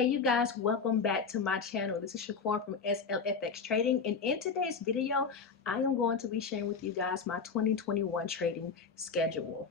Hey you guys, welcome back to my channel. This is Shaquan from SLFX Trading, and in today's video I am going to be sharing with you guys my 2021 trading schedule.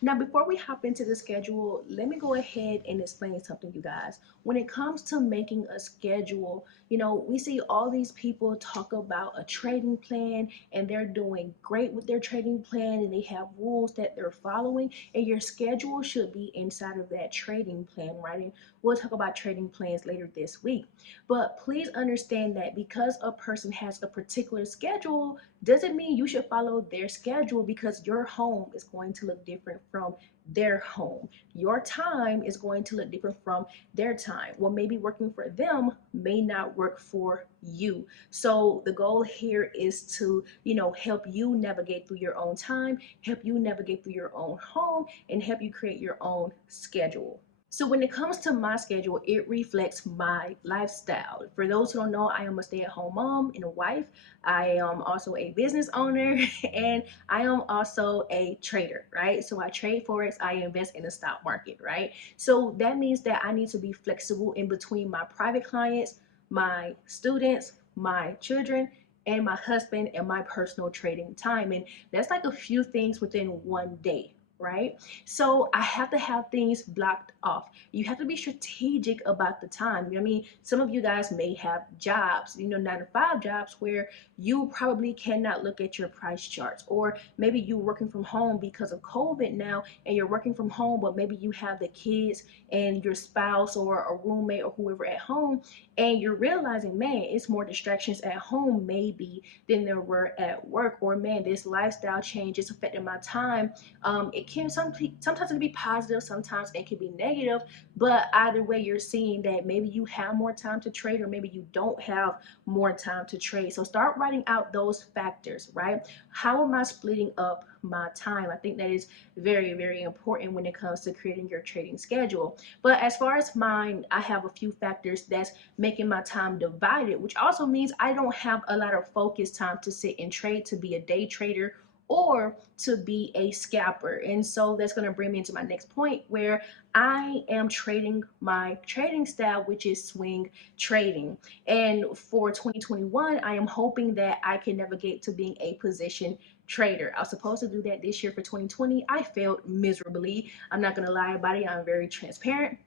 Now, before we hop into the schedule, let me go ahead and explain something, you guys. When it comes to making a schedule, we see all these people talk about a trading plan and they're doing great with their trading plan and they have rules that they're following, and your schedule should be inside of that trading plan, right? And we'll talk about trading plans later this week. But please understand that because a person has a particular schedule doesn't mean you should follow their schedule, because your home is going to look different from their home. Your time is going to look different from their time. What may be working for them may not work for you. So the goal here is to, help you navigate through your own time, help you navigate through your own home, and help you create your own schedule. So when it comes to my schedule, it reflects my lifestyle. For those who don't know, I am a stay-at-home mom and a wife. I am also a business owner and I am also a trader, right? So I trade Forex, I invest in the stock market, right? So that means that I need to be flexible in between my private clients, my students, my children, and my husband, and my personal trading time. And that's like a few things within one day, right? So I have to have things blocked off. You have to be strategic about the time. I mean, some of you guys may have jobs, 9 to 5 jobs, where you probably cannot look at your price charts, or maybe you're working from home because of COVID now, and you're working from home, but maybe you have the kids and your spouse or a roommate or whoever at home, and you're realizing, man, it's more distractions at home maybe than there were at work, or man, this lifestyle change is affecting my time. It can sometimes it can be positive, sometimes it can be negative, but either way, you're seeing that maybe you have more time to trade, or maybe you don't have more time to trade. So start writing out those factors, right? How am I splitting up my time? I think that is very, very important when it comes to creating your trading schedule. But as far as mine, I have a few factors that's making my time divided, which also means I don't have a lot of focus time to sit and trade, to be a day trader, or to be a scalper. And so that's going to bring me into my next point, where I am trading my trading style, which is swing trading. And for 2021, I am hoping that I can navigate to being a position trader. I was supposed to do that this year for 2020. I failed miserably. I'm not going to lie about it. I'm very transparent.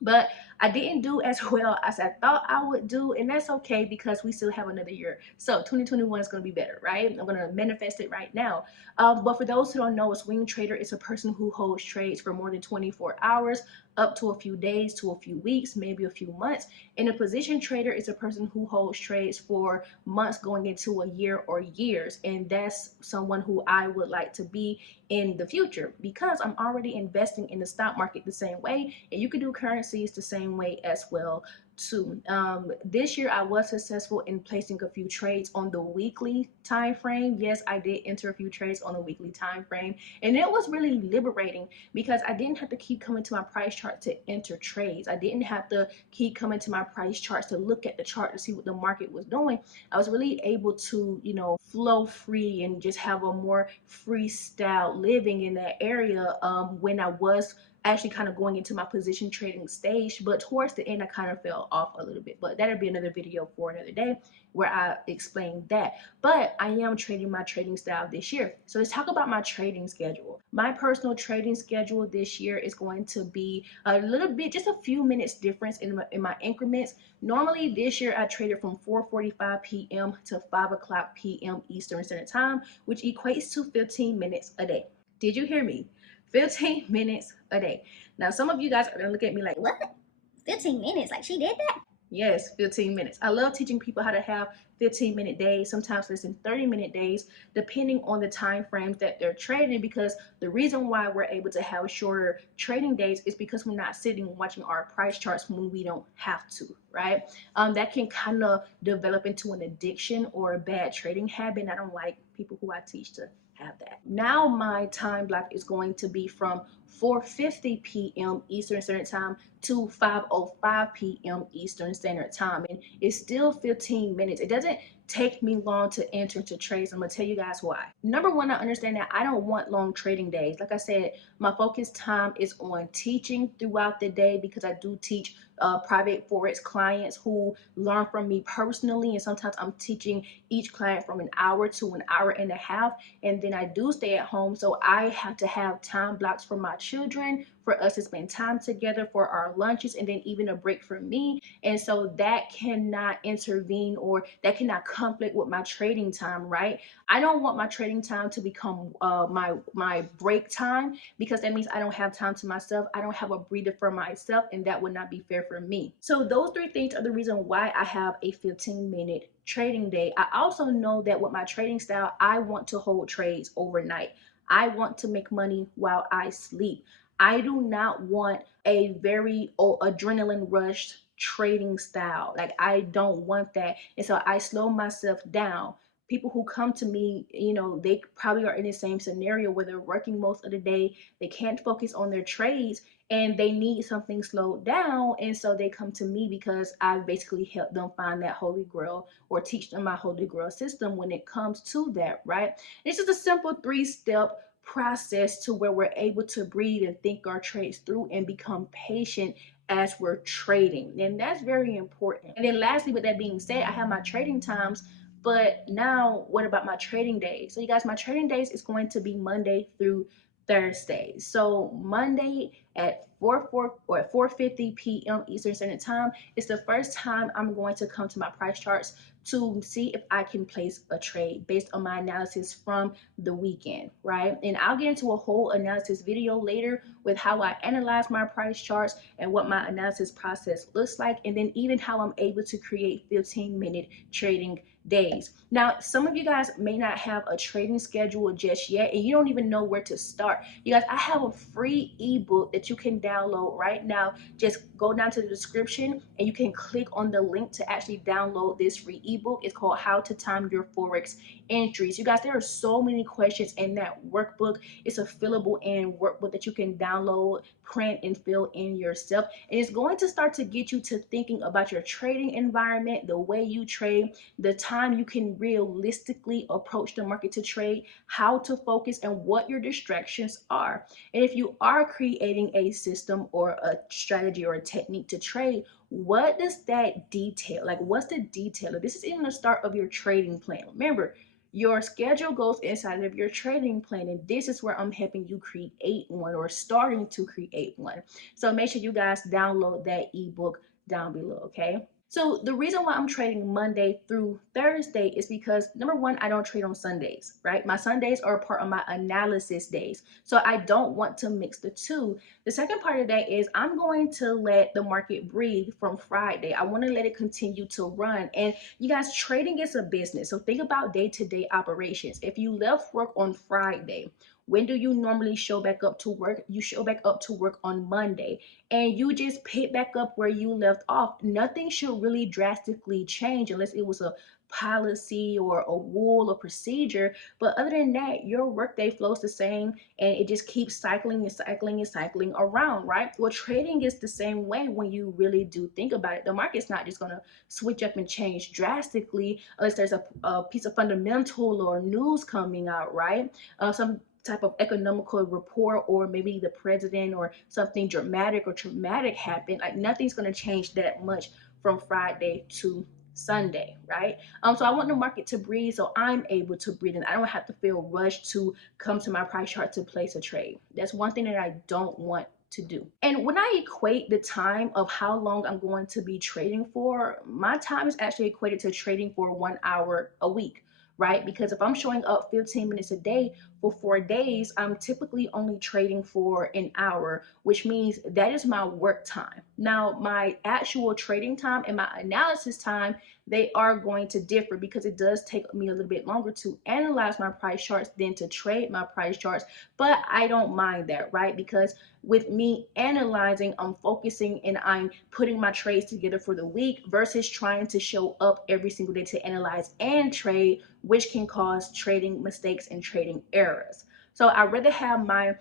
But I didn't do as well as I thought I would do, and that's okay because we still have another year. So 2021 is going to be better, right? I'm going to manifest it right now. But for those who don't know, a swing trader is a person who holds trades for more than 24 hours, up to a few days to a few weeks, maybe a few months. And a position trader is a person who holds trades for months going into a year or years. And that's someone who I would like to be in the future, because I'm already investing in the stock market the same way, and you can do currencies the same way as well too. This year I was successful in placing a few trades on the weekly time frame. Yes, I did enter a few trades on the weekly time frame, and it was really liberating because I didn't have to keep coming to my price chart to enter trades. I didn't have to keep coming to my price charts to look at the chart to see what the market was doing. I was really able to, flow free and just have a more freestyle living in that area when I was actually kind of going into my position trading stage. But towards the end, I kind of fell off a little bit, but that'll be another video for another day where I explain that. But I am trading my trading style this year. So let's talk about my trading schedule. My personal trading schedule this year is going to be a little bit, just a few minutes difference in my increments. Normally this year I traded from 4:45 p.m. to 5 o'clock p.m. Eastern Standard Time, which equates to 15 minutes a day. Did you hear me? 15 minutes a day. Now, some of you guys are gonna look at me like, what? 15 minutes? Like she did that? Yes, 15 minutes. I love teaching people how to have 15-minute days, sometimes less than 30-minute days, depending on the time frames that they're trading, because the reason why we're able to have shorter trading days is because we're not sitting watching our price charts when we don't have to, right? That can kind of develop into an addiction or a bad trading habit, and I don't like people who I teach to have that. Now my time block is going to be from 4:50 p.m. Eastern Standard Time to 5:05 p.m. Eastern Standard Time. And it's still 15 minutes. It doesn't take me long to enter into trades. I'm gonna tell you guys why. Number one, I understand that I don't want long trading days. Like I said, my focus time is on teaching throughout the day because I do teach private Forex clients who learn from me personally. And sometimes I'm teaching each client from an hour to an hour and a half. And then I do stay at home. So I have to have time blocks for my children, for us to spend time together, for our lunches, and then even a break for me. And so that cannot intervene, or that cannot conflict with my trading time, right? I don't want my trading time to become my break time, because that means I don't have time to myself. I don't have a breather for myself, and that would not be fair for me. So those three things are the reason why I have a 15-minute trading day. I also know that with my trading style, I want to hold trades overnight. I want to make money while I sleep. I do not want a very adrenaline rushed trading style. Like, I don't want that. And so I slow myself down. People who come to me, they probably are in the same scenario where they're working most of the day. They can't focus on their trades and they need something slowed down. And so they come to me because I basically help them find that holy grail, or teach them my holy grail system when it comes to that, right? It's just a simple 3-step process to where we're able to breathe and think our trades through and become patient as we're trading. And that's very important. And then lastly, with that being said, I have my trading times, but now what about my trading days? So you guys, my trading days is going to be Monday through Thursday. So Monday at 4:50 p.m. Eastern Standard Time is the first time I'm going to come to my price charts to see if I can place a trade based on my analysis from the weekend, right? And I'll get into a whole analysis video later with how I analyze my price charts and what my analysis process looks like, and then even how I'm able to create 15-minute trading days. Now, some of you guys may not have a trading schedule just yet, and you don't even know where to start. You guys, I have a free ebook that you can download right now. Just go down to the description and you can click on the link to actually download this free ebook. It's called How to Time Your Forex Entries. You guys, there are so many questions in that workbook. It's a fillable in workbook that you can download, print, and fill in yourself. And it's going to start to get you to thinking about your trading environment, the way you trade, the time you can realistically approach the market to trade, how to focus, and what your distractions are. And if you are creating a system or a strategy or a technique to trade, what does that detail? Like, what's the detail? This is even the start of your trading plan. Remember, your schedule goes inside of your trading plan, and this is where I'm helping you create one, or starting to create one. So make sure you guys download that ebook down below, okay? So the reason why I'm trading Monday through Thursday is because, number one, I don't trade on Sundays, right? My Sundays are a part of my analysis days. So I don't want to mix the two. The second part of that is I'm going to let the market breathe from Friday. I want to let it continue to run. And you guys, trading is a business. So think about day-to-day operations. If you left work on Friday, when do you normally show back up to work? You show back up to work on Monday, and you just pick back up where you left off. Nothing should really drastically change unless it was a policy or a rule or procedure. But other than that, your workday flows the same, and it just keeps cycling and cycling and cycling around, right? Well, trading is the same way when you really do think about it. The market's not just going to switch up and change drastically unless there's a piece of fundamental or news coming out, right? Some type of economical report, or maybe the president or something dramatic or traumatic happened. Like, nothing's going to change that much from Friday to Sunday, right? So I want the market to breathe, so I'm able to breathe, and I don't have to feel rushed to come to my price chart to place a trade. That's one thing that I don't want to do. And when I equate the time of how long I'm going to be trading for, my time is actually equated to trading for 1 hour a week, right? Because if I'm showing up 15 minutes a day for 4 days, I'm typically only trading for an hour, which means that is my work time. Now, my actual trading time and my analysis time, they are going to differ, because it does take me a little bit longer to analyze my price charts than to trade my price charts. But I don't mind that, right? Because with me analyzing, I'm focusing and I'm putting my trades together for the week versus trying to show up every single day to analyze and trade, which can cause trading mistakes and trading errors. So I'd rather have my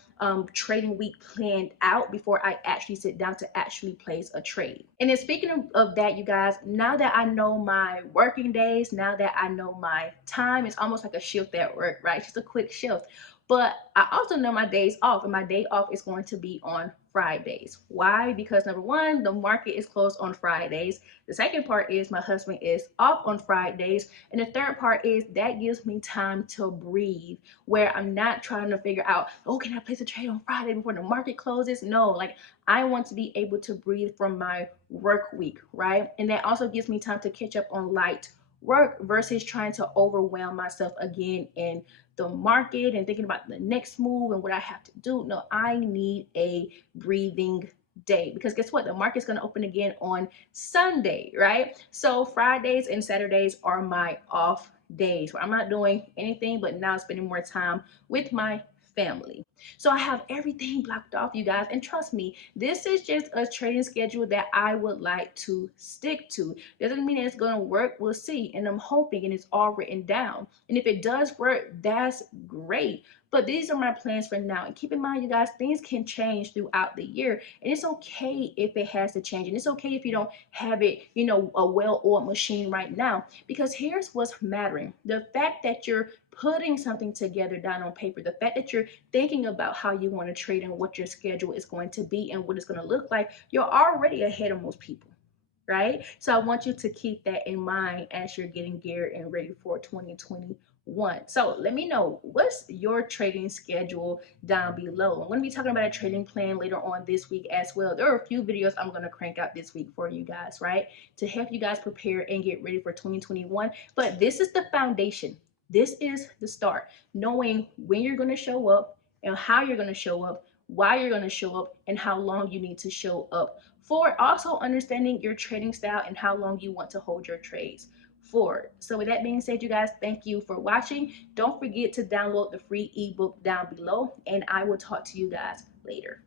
trading week planned out before I actually sit down to actually place a trade. And then speaking of that, you guys, now that I know my working days, now that I know my time, it's almost like a shift at work, right? Just a quick shift. But I also know my days off, and my day off is going to be on Fridays. Why? Because number one, the market is closed on Fridays. The second part is my husband is off on Fridays. And the third part is that gives me time to breathe, where I'm not trying to figure out, oh, can I place a trade on Friday before the market closes? No, like I want to be able to breathe from my work week, right? And that also gives me time to catch up on light work versus trying to overwhelm myself again in the market and thinking about the next move and what I have to do. No, I need a breathing day, because guess what? The market's going to open again on Sunday, right? So Fridays and Saturdays are my off days where I'm not doing anything but now spending more time with my family. So I have everything blocked off, you guys. And trust me, this is just a trading schedule that I would like to stick to. Doesn't mean it's going to work. We'll see. And I'm hoping, and it's all written down. And if it does work, that's great. But these are my plans for now. And keep in mind, you guys, things can change throughout the year. And it's okay if it has to change. And it's okay if you don't have it, a well-oiled machine right now. Because here's what's mattering. The fact that you're putting something together down on paper, the fact that you're thinking about how you want to trade and what your schedule is going to be and what it's going to look like, you're already ahead of most people, right? So I want you to keep that in mind as you're getting geared and ready for 2021. So let me know, what's your trading schedule down below. I'm going to be talking about a trading plan later on this week as well. There are a few videos I'm going to crank out this week for you guys, right? To help you guys prepare and get ready for 2021. But this is the foundation. This is the start. Knowing when you're going to show up and how you're going to show up, why you're going to show up, and how long you need to show up for. Also understanding your trading style and how long you want to hold your trades for. So with that being said, you guys, thank you for watching. Don't forget to download the free ebook down below, and I will talk to you guys later.